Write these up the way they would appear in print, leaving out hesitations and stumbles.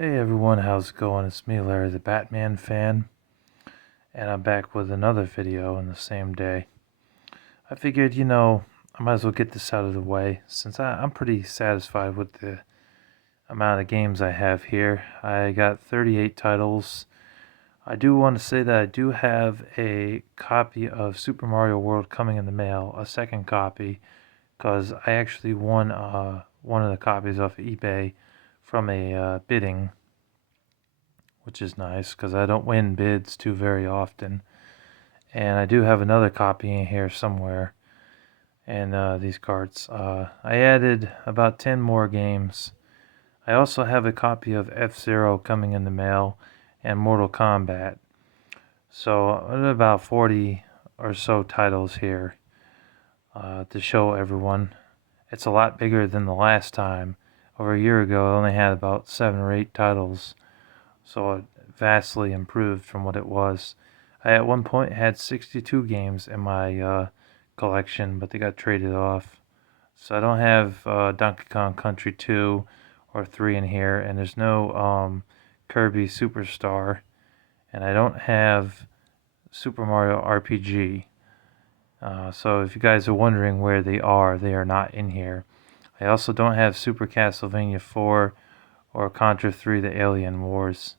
Hey everyone, how's it going? It's me, Larry the Batman fan, and I'm back with another video on the same day. I figured, I might as well get this out of the way since I'm pretty satisfied with the amount of games I have here. I got 38 titles. I do want to say that I do have a copy of Super Mario World coming in the mail, a second copy, because I actually won one of the copies off of eBay from a bidding, which is nice because I don't win bids too very often. And I do have another copy in here somewhere. And these cards. I added about 10 more games. I also have a copy of F-Zero coming in the mail and Mortal Kombat. So about 40 or so titles here to show everyone. It's a lot bigger than the last time. Over a year ago, I only had about 7 or 8 titles. So it vastly improved from what it was. I at one point had 62 games in my collection, but they got traded off. So I don't have Donkey Kong Country 2 or 3 in here, and there's no Kirby Superstar, and I don't have Super Mario RPG. So if you guys are wondering where they are not in here. I also don't have Super Castlevania 4 or Contra 3 The Alien Wars.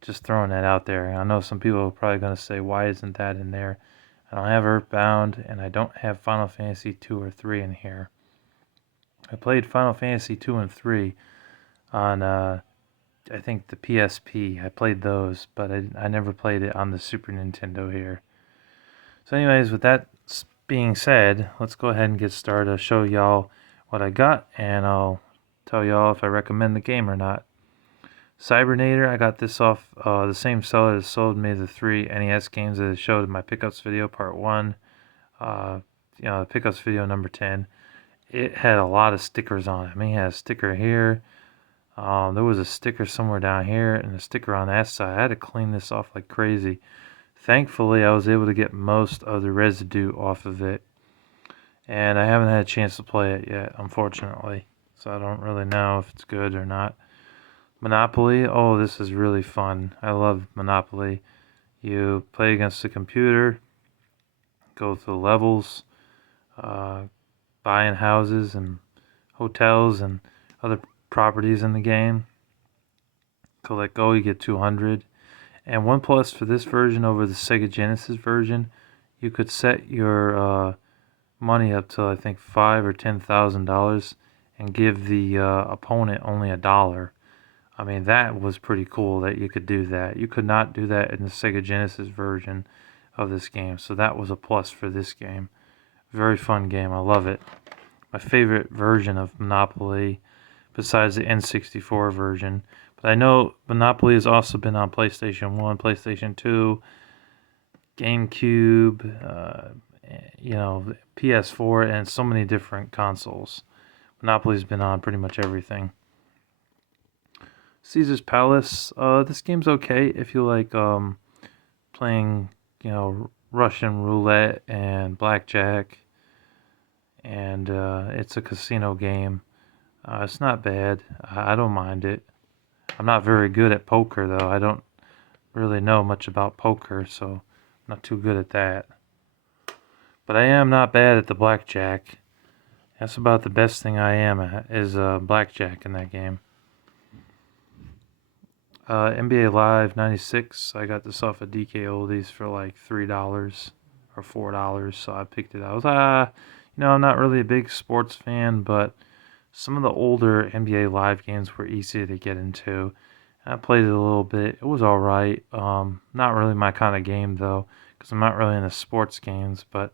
Just throwing that out there. I know some people are probably going to say, why isn't that in there? I don't have Earthbound, and I don't have Final Fantasy 2 or 3 in here. I played Final Fantasy 2 and 3 on, I think, the PSP. I played those, but I never played it on the Super Nintendo here. So anyways, with that being said, let's go ahead and get started. I'll show y'all what I got, and I'll tell y'all if I recommend the game or not. Cybernator, I got this off the same seller that sold me the 3 NES games that I showed in my pickups video, part 1. The pickups video number 10. It had a lot of stickers on it. I mean, it had a sticker here. There was a sticker somewhere down here and a sticker on that side. I had to clean this off like crazy. Thankfully, I was able to get most of the residue off of it. And I haven't had a chance to play it yet, unfortunately. So I don't really know if it's good or not. Monopoly, oh, this is really fun. I love Monopoly. You play against the computer, go through levels, buying houses and hotels and other properties in the game. Collect gold, you get 200. And one plus for this version over the Sega Genesis version, you could set your money up to I think $5,000 or $10,000 and give the opponent only $1. I mean, that was pretty cool that you could do that. You could not do that in the Sega Genesis version of this game, so that was a plus for this game. Very fun game. I love it. My favorite version of Monopoly, besides the N64 version. But I know Monopoly has also been on PlayStation 1, PlayStation 2, GameCube, PS4, and so many different consoles. Monopoly's been on pretty much everything. Caesar's Palace. This game's okay if you like playing, Russian roulette and blackjack, and it's a casino game. It's not bad. I don't mind it. I'm not very good at poker though. I don't really know much about poker, so I'm not too good at that. But I am not bad at the blackjack. That's about the best thing I am at is blackjack in that game. NBA Live 96. I got this off of DK Oldies for like $3 or $4, so I picked it. I was I'm not really a big sports fan, but some of the older NBA Live games were easy to get into. I played it a little bit. It was alright. Not really my kind of game though, because I'm not really into sports games. But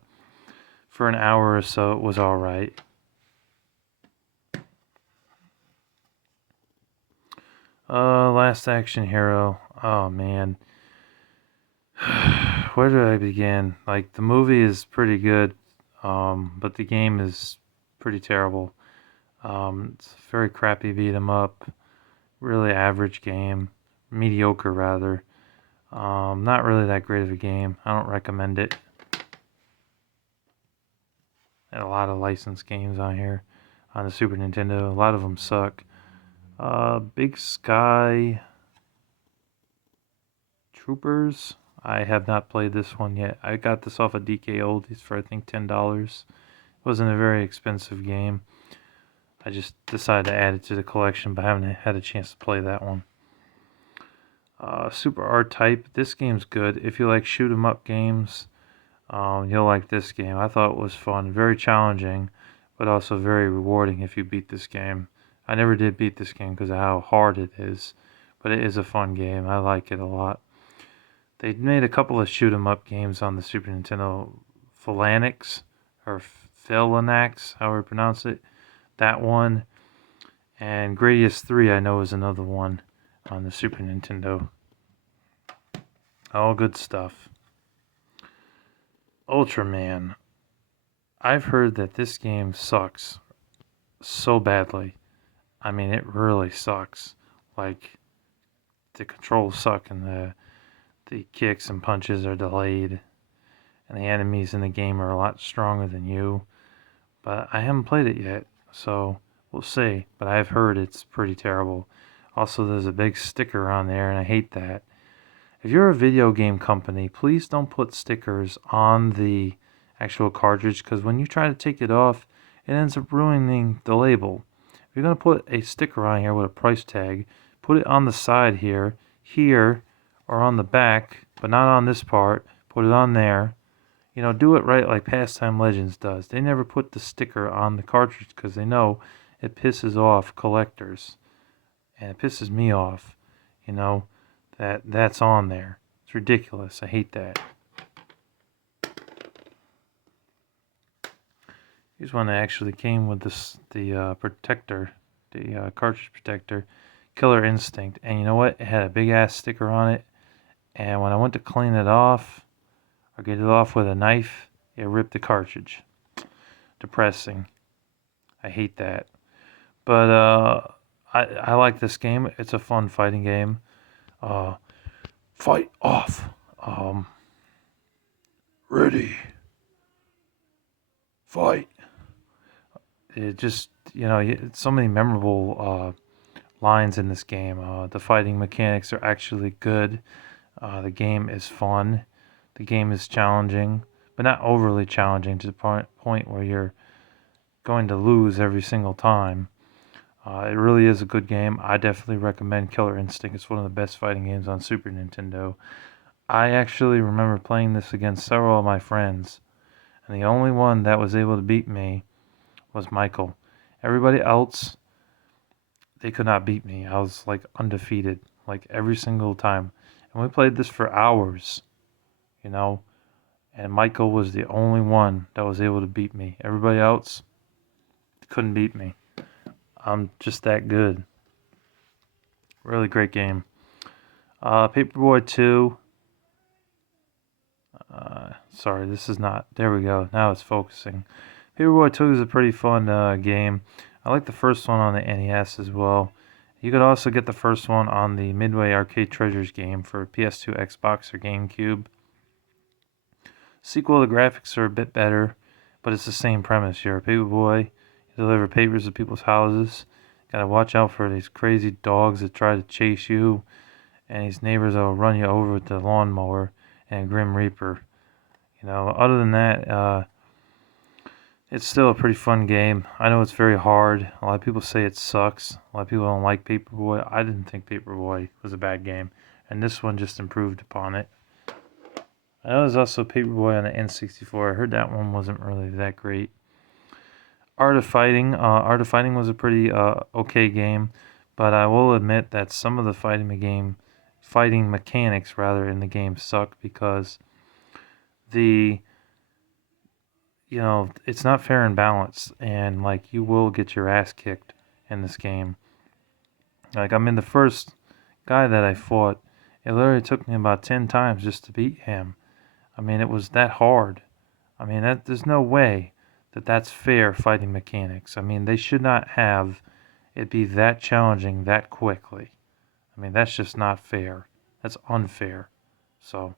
for an hour or so, it was alright. Last Action Hero. Oh man. Where do I begin? Like, the movie is pretty good, but the game is pretty terrible. It's a very crappy beat 'em up, really average game, mediocre rather. Not really that great of a game. I don't recommend it. And a lot of licensed games on here on the Super Nintendo. A lot of them suck. Big Sky Troopers. I have not played this one yet. I got this off of DK Oldies for I think $10. It wasn't a very expensive game. I just decided to add it to the collection, but I haven't had a chance to play that one. Super R-Type. This game's good. If you like shoot 'em up games, you'll like this game. I thought it was fun. Very challenging, but also very rewarding if you beat this game. I never did beat this game because of how hard it is, but it is a fun game. I like it a lot. They made a couple of shoot 'em up games on the Super Nintendo, Phalanx, or Phalanx, however you pronounce it. That one. And Gradius 3, I know, is another one on the Super Nintendo. All good stuff. Ultraman. I've heard that this game sucks so badly. I mean, it really sucks. Like, the controls suck and the kicks and punches are delayed. And the enemies in the game are a lot stronger than you. But I haven't played it yet, so we'll see. But I've heard it's pretty terrible. Also, there's a big sticker on there, and I hate that. If you're a video game company, please don't put stickers on the actual cartridge, because when you try to take it off, it ends up ruining the label. If you're going to put a sticker on here with a price tag, put it on the side here, or on the back, but not on this part. Put it on there. You know, do it right like Pastime Legends does. They never put the sticker on the cartridge because they know it pisses off collectors. And it pisses me off, you know, that's on there. It's ridiculous. I hate that. Here's one that actually came with the protector, the cartridge protector, Killer Instinct. And you know what? It had a big ass sticker on it. And when I went to clean it off, or get it off with a knife, it ripped the cartridge. Depressing. I hate that. But I like this game. It's a fun fighting game. Fight off. Ready. Fight. It just, you know, so many memorable lines in this game. The fighting mechanics are actually good. The game is fun. The game is challenging, but not overly challenging to the point where you're going to lose every single time. It really is a good game. I definitely recommend Killer Instinct. It's one of the best fighting games on Super Nintendo. I actually remember playing this against several of my friends, and the only one that was able to beat me was Michael. Everybody else, they could not beat me. I was like undefeated, like every single time. And we played this for hours, you know, and Michael was the only one that was able to beat me. Everybody else couldn't beat me. I'm just that good. Really great game. Paperboy 2. Sorry, this is not. There we go. Now it's focusing. Paperboy 2 is a pretty fun game. I like the first one on the NES as well. You could also get the first one on the Midway Arcade Treasures game for PS2, Xbox, or GameCube. Sequel, the graphics are a bit better, but it's the same premise. You're a paperboy. You deliver papers to people's houses. Gotta watch out for these crazy dogs that try to chase you, and these neighbors that will run you over with the lawnmower and Grim Reaper. You know, other than that, it's still a pretty fun game. I know it's very hard. A lot of people say it sucks. A lot of people don't like Paperboy. I didn't think Paperboy was a bad game, and this one just improved upon it. I know there's also Paperboy on the N64. I heard that one wasn't really that great. Art of Fighting. Art of Fighting was a pretty okay game, but I will admit that some of the fighting mechanics rather in the game suck because it's not fair and balanced, and like you will get your ass kicked in this game. Like I'm in the first guy that I fought, it literally took me about 10 times just to beat him. I mean, it was that hard. I mean, there's no way that that's fair fighting mechanics. I mean, they should not have it be that challenging that quickly. I mean, that's just not fair. That's unfair. So,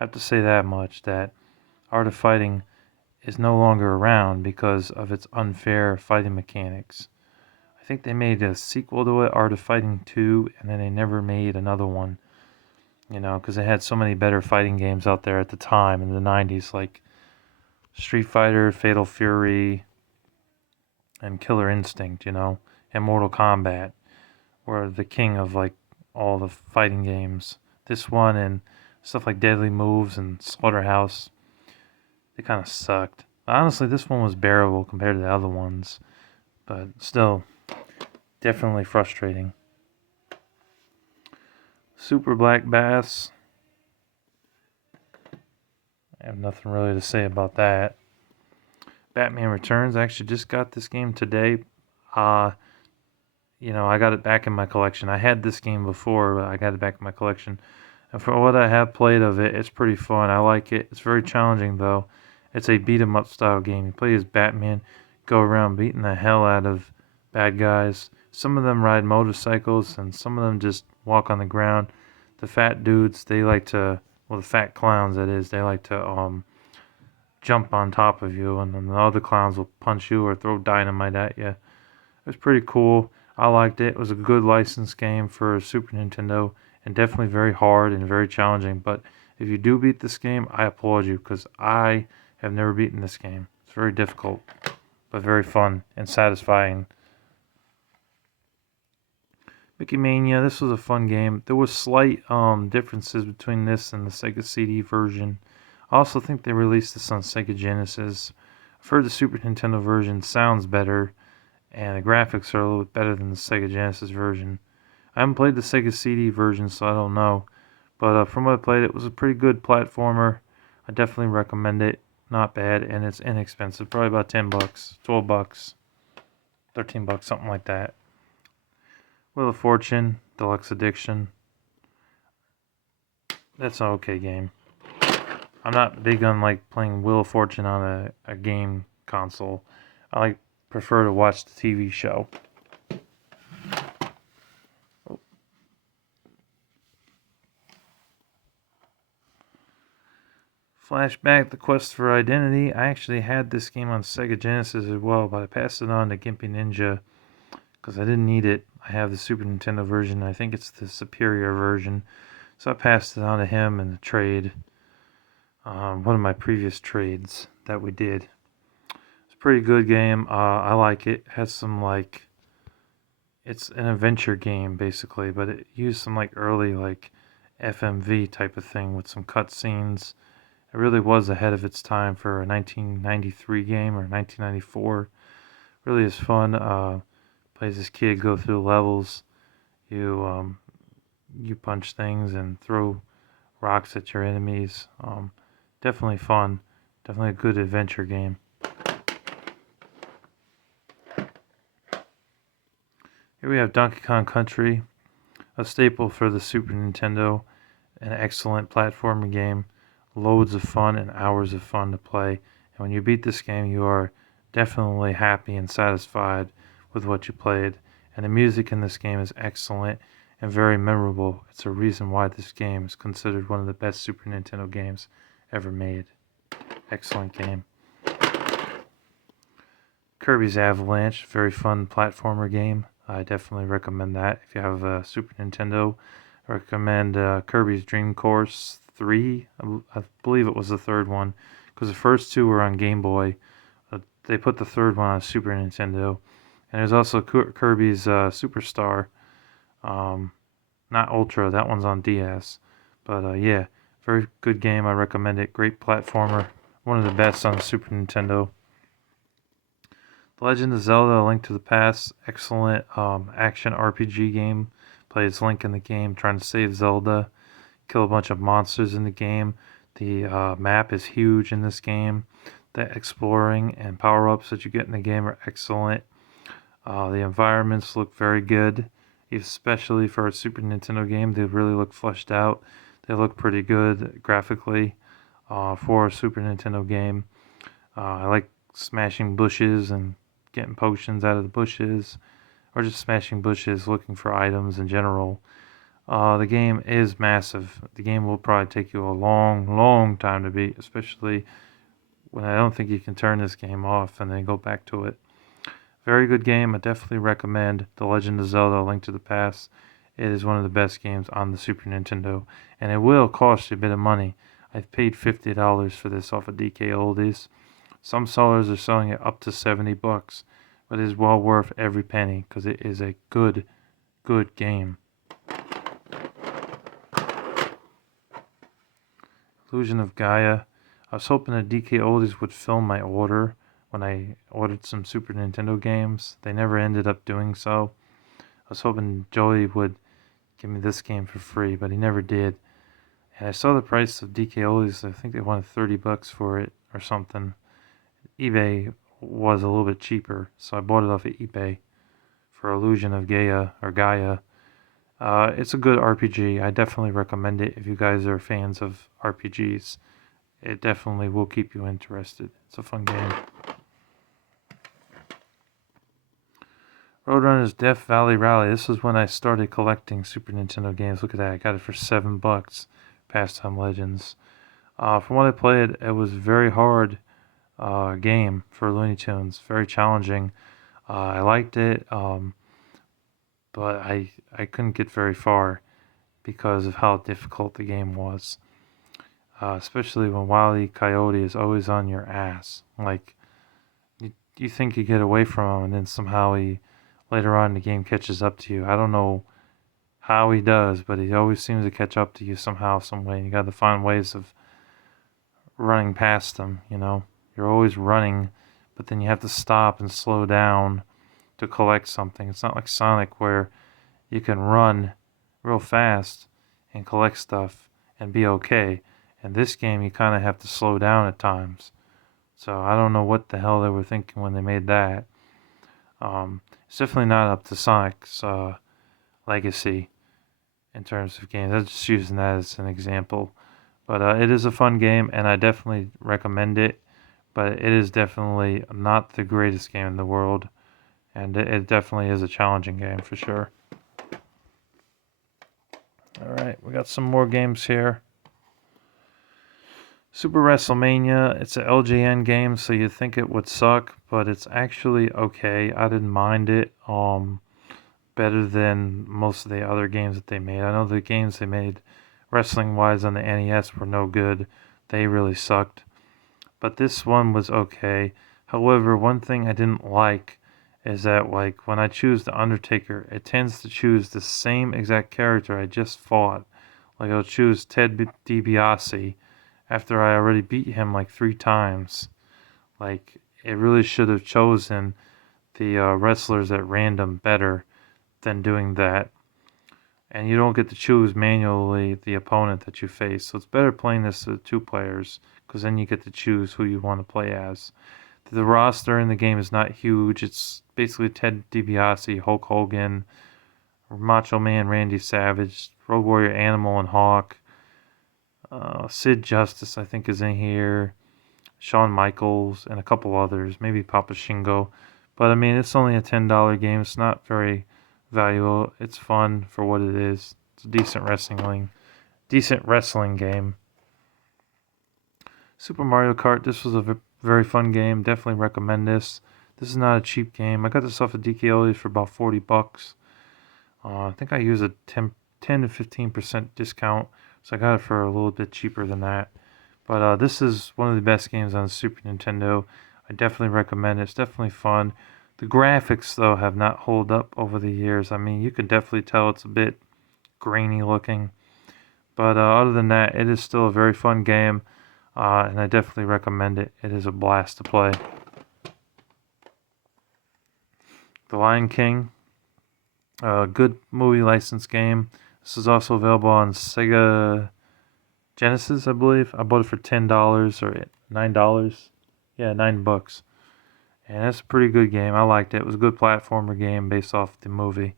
I have to say that much, that Art of Fighting is no longer around because of its unfair fighting mechanics. I I think they made a sequel to it, Art of Fighting 2, and then they never made another one. Because they had so many better fighting games out there at the time in the 90s, like Street Fighter, Fatal Fury, and Killer Instinct, and Mortal Kombat were the king of like all the fighting games. This one and stuff like Deadly Moves and Slaughterhouse, they kind of sucked. Honestly, this one was bearable compared to the other ones, but still, definitely frustrating. Super Black Bass. I have nothing really to say about that. Batman Returns. I actually just got this game today. I got it back in my collection. I had this game before, but I got it back in my collection. And for what I have played of it, it's pretty fun. I like it. It's very challenging, though. It's a beat 'em up style game. You play as Batman, go around beating the hell out of bad guys. Some of them ride motorcycles, and some of them just walk on the ground. The fat dudes, the fat clowns, that is, they like to jump on top of you, and then the other clowns will punch you or throw dynamite at you. It was pretty cool. I liked it. It was a good licensed game for Super Nintendo, and definitely very hard and very challenging. But if you do beat this game, I applaud you, because I have never beaten this game. It's very difficult, but very fun and satisfying. Mickey Mania, this was a fun game. There was slight differences between this and the Sega CD version. I also think they released this on Sega Genesis. I've heard the Super Nintendo version sounds better, and the graphics are a little bit better than the Sega Genesis version. I haven't played the Sega CD version, so I don't know. But from what I played, it was a pretty good platformer. I definitely recommend it. Not bad, and it's inexpensive. Probably about $10, $12, $13, something like that. Wheel of Fortune, Deluxe Edition. That's an okay game. I'm not big on like playing Wheel of Fortune on a game console. I prefer to watch the TV show. Flashback, The Quest for Identity. I actually had this game on Sega Genesis as well, but I passed it on to Gimpy Ninja because I didn't need it. I have the Super Nintendo version. I think it's the superior version. So I passed it on to him in the trade. One of my previous trades that we did. It's a pretty good game. I like it. It has some it's an adventure game basically, but it used some early FMV type of thing with some cutscenes. It really was ahead of its time for a 1993 game or 1994. Really is fun. Plays this kid go through levels. You punch things and throw rocks at your enemies. Definitely fun. Definitely a good adventure game. Here we have Donkey Kong Country, a staple for the Super Nintendo. An excellent platforming game. Loads of fun and hours of fun to play. And when you beat this game, you are definitely happy and satisfied with what you played. And the music in this game is excellent and very memorable. It's a reason why this game is considered one of the best Super Nintendo games ever made. Excellent game. Kirby's Avalanche, very fun platformer game. I definitely recommend that. If you have a Super Nintendo, I recommend Kirby's Dream Course 3. I believe it was the third one, because the first two were on Game Boy. They put the third one on Super Nintendo. And there's also Kirby's Superstar. Not Ultra, that one's on DS. But yeah, very good game. I recommend it. Great platformer. One of the best on the Super Nintendo. The Legend of Zelda: A Link to the Past. Excellent action RPG game. Play as Link in the game, trying to save Zelda. Kill a bunch of monsters in the game. The map is huge in this game. The exploring and power-ups that you get in the game are excellent. The environments look very good, especially for a Super Nintendo game. They really look fleshed out. They look pretty good graphically for a Super Nintendo game. I like smashing bushes and getting potions out of the bushes, or just smashing bushes looking for items in general. The game is massive. The game will probably take you a long, long time to beat, especially when I don't think you can turn this game off and then go back to it. Very good game. I definitely recommend The Legend of Zelda: A Link to the Past. It is one of the best games on the Super Nintendo, and it will cost you a bit of money. I've paid $50 for this off of DK Oldies. Some sellers are selling it up to $70, but it is well worth every penny because it is a good game. Illusion of Gaia. I was hoping that DK Oldies would film my order when I ordered some Super Nintendo games. They never ended up doing so. I was hoping Joey would give me this game for free, but he never did. And I saw the price of DK Oldies. I think they wanted $30 for it or something. eBay was a little bit cheaper, so I bought it off of eBay for Illusion of Gaia or Gaia. It's a good RPG. I definitely recommend it if you guys are fans of RPGs. It definitely will keep you interested. It's a fun game. Roadrunner's Death Valley Rally. This was when I started collecting Super Nintendo games. Look at that. I got it for $7. Pastime Legends. From what I played, it was a very hard game for Looney Tunes. Very challenging. I liked it, but I couldn't get very far because of how difficult the game was. Especially when Wile E. Coyote is always on your ass. Like, you think you get away from him, and then somehow he, later on in the game, catches up to you. I don't know how he does, but he always seems to catch up to you somehow, some way. And you got to find ways of running past him, you know. You're always running, but then you have to stop and slow down to collect something. It's not like Sonic where you can run real fast and collect stuff and be okay. In this game, you kind of have to slow down at times. So I don't know what the hell they were thinking when they made that. It's definitely not up to Sonic's legacy in terms of games. I'm just using that as an example. But it is a fun game, and I definitely recommend it. But it is definitely not the greatest game in the world. And it definitely is a challenging game for sure. Alright, we got some more games here. Super WrestleMania, it's an LJN game, so you'd think it would suck, but it's actually okay. I didn't mind it. Better than most of the other games that they made. I know the games they made wrestling-wise on the NES were no good. They really sucked. But this one was okay. However, one thing I didn't like is that, like, when I choose the Undertaker, it tends to choose the same exact character I just fought. Like, I'll choose Ted DiBiase after I already beat him like 3 times. Like, it really should have chosen the wrestlers at random better than doing that. And you don't get to choose manually the opponent that you face. So it's better playing this with 2 players, because then you get to choose who you want to play as. The roster in the game is not huge. It's basically Ted DiBiase, Hulk Hogan, Macho Man Randy Savage, Road Warrior Animal and Hawk. Sid Justice, I think, is in here. Shawn Michaels and a couple others. Maybe Papa Shingo. But, I mean, it's only a $10 game. It's not very valuable. It's fun for what it is. It's a decent wrestling game. Super Mario Kart. This was a very fun game. Definitely recommend this. This is not a cheap game. I got this off of DK Oldies for about $40. I think I used a 10 to 15% discount, so I got it for a little bit cheaper than that. But this is one of the best games on the Super Nintendo. I definitely recommend it. It's definitely fun. The graphics, though, have not held up over the years. I mean, you can definitely tell it's a bit grainy looking. But other than that, it is still a very fun game, and I definitely recommend it. It is a blast to play. The Lion King, a good movie license game. This is also available on Sega Genesis, I believe. I bought it for $10 or $9. Yeah, $9. And it's a pretty good game. I liked it. It was a good platformer game based off the movie.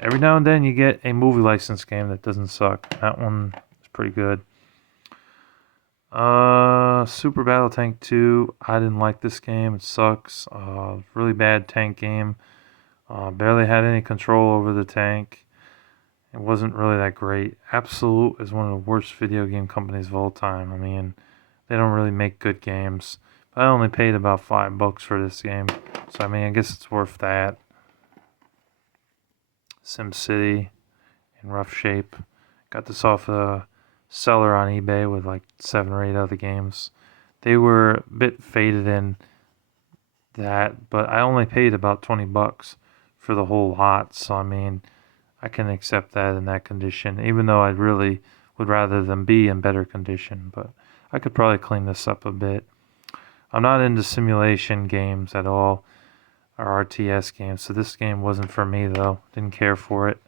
Every now and then you get a movie license game that doesn't suck. That one is pretty good. Super Battle Tank 2. I didn't like this game. It sucks. Really bad tank game. Barely had any control over the tank. It wasn't really that great. Absolute is one of the worst video game companies of all time. I mean, they don't really make good games. But I only paid about $5 for this game. So, I mean, I guess it's worth that. SimCity in rough shape. Got this off a seller on eBay with like 7 or 8 other games. They were a bit faded in that, but I only paid about $20 for the whole lot. So, I mean, I can accept that in that condition, even though I really would rather them be in better condition. But I could probably clean this up a bit. I'm not into simulation games at all, or RTS games, so this game wasn't for me though. Didn't care for it.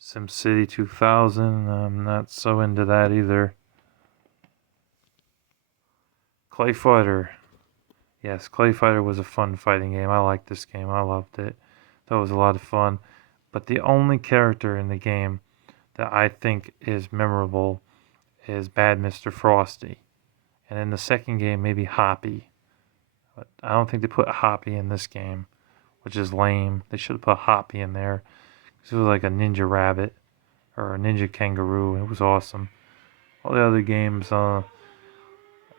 SimCity 2000, I'm not so into that either. Clay Fighter. Yes, Clay Fighter was a fun fighting game. I liked this game. I loved it. That was a lot of fun. But the only character in the game that I think is memorable is Bad Mr. Frosty. And in the second game, maybe Hoppy. But I don't think they put Hoppy in this game, which is lame. They should have put Hoppy in there. Because it was like a ninja rabbit or a ninja kangaroo. It was awesome. All the other games, or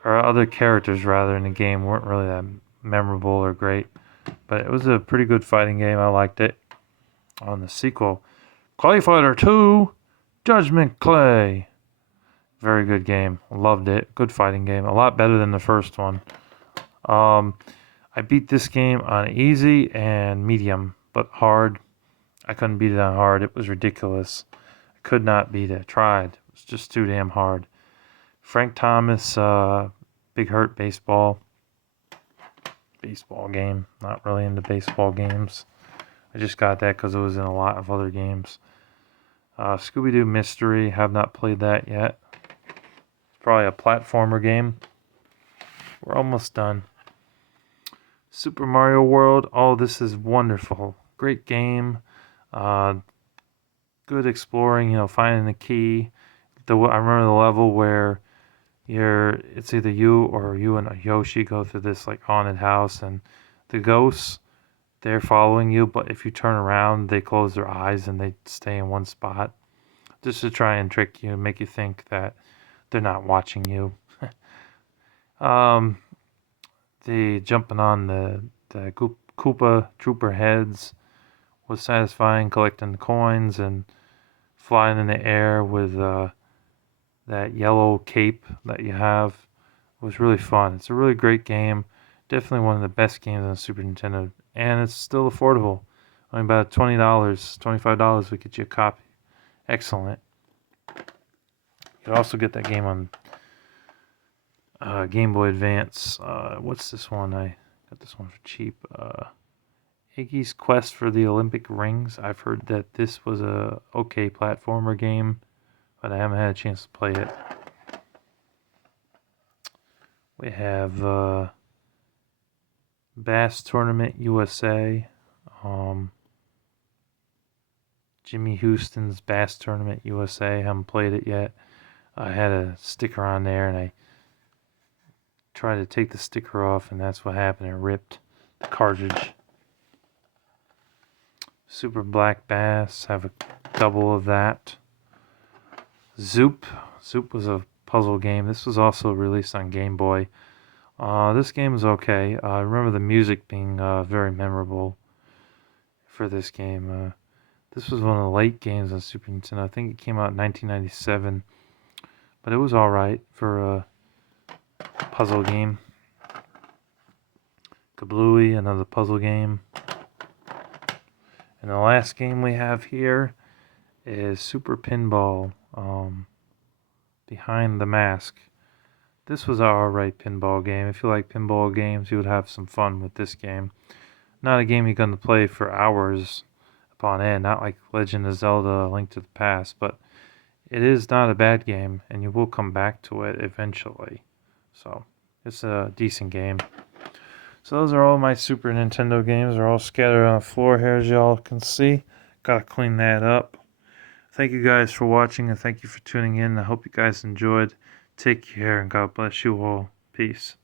other characters rather, in the game weren't really that memorable or great. But it was a pretty good fighting game. I liked it. On the sequel, Clay Fighter 2, Judgment Clay. Very good game. Loved it. Good fighting game. A lot better than the first one. I beat this game on easy and medium, but hard, I couldn't beat it on hard. It was ridiculous. I could not beat it. Tried. It was just too damn hard. Frank Thomas, Big Hurt Baseball. Baseball game. Not really into baseball games. I just got that because it was in a lot of other games. Scooby-Doo Mystery. Have not played that yet. It's probably a platformer game. We're almost done. Super Mario World. Oh, this is wonderful. Great game. Good exploring, finding the key. I remember the level where it's either you or you and Yoshi go through this like haunted house, and the ghosts, they're following you, but if you turn around, they close their eyes and they stay in one spot just to try and trick you and make you think that they're not watching you. The jumping on the Koopa Trooper heads was satisfying, collecting the coins and flying in the air with that yellow cape that you have. It was really fun. It's a really great game. Definitely one of the best games on the Super Nintendo, and it's still affordable. Only about $20, $25 would get you a copy. Excellent. You could also get that game on Game Boy Advance. What's this one? I got this one for cheap. Iggy's Quest for the Olympic Rings. I've heard that this was a okay platformer game, but I haven't had a chance to play it. We have Bass Tournament USA. Jimmy Houston's Bass Tournament USA. Haven't played it yet. I had a sticker on there and I tried to take the sticker off, and that's what happened. It ripped the cartridge. Super Black Bass. Have a double of that. Zoop. Zoop was a puzzle game. This was also released on Game Boy. This game is okay. I remember the music being very memorable for this game. This was one of the late games on Super Nintendo. I think it came out in 1997. But it was alright for a puzzle game. Kablooey, another puzzle game. And the last game we have here is Super Pinball, Behind the Mask. This was an alright pinball game. If you like pinball games, you would have some fun with this game. Not a game you're going to play for hours upon end, not like Legend of Zelda: Link to the Past, but it is not a bad game, and you will come back to it eventually. So, it's a decent game. So those are all my Super Nintendo games. They're all scattered on the floor here, as y'all can see. Gotta clean that up. Thank you guys for watching, and thank you for tuning in. I hope you guys enjoyed. Take care, and God bless you all. Peace.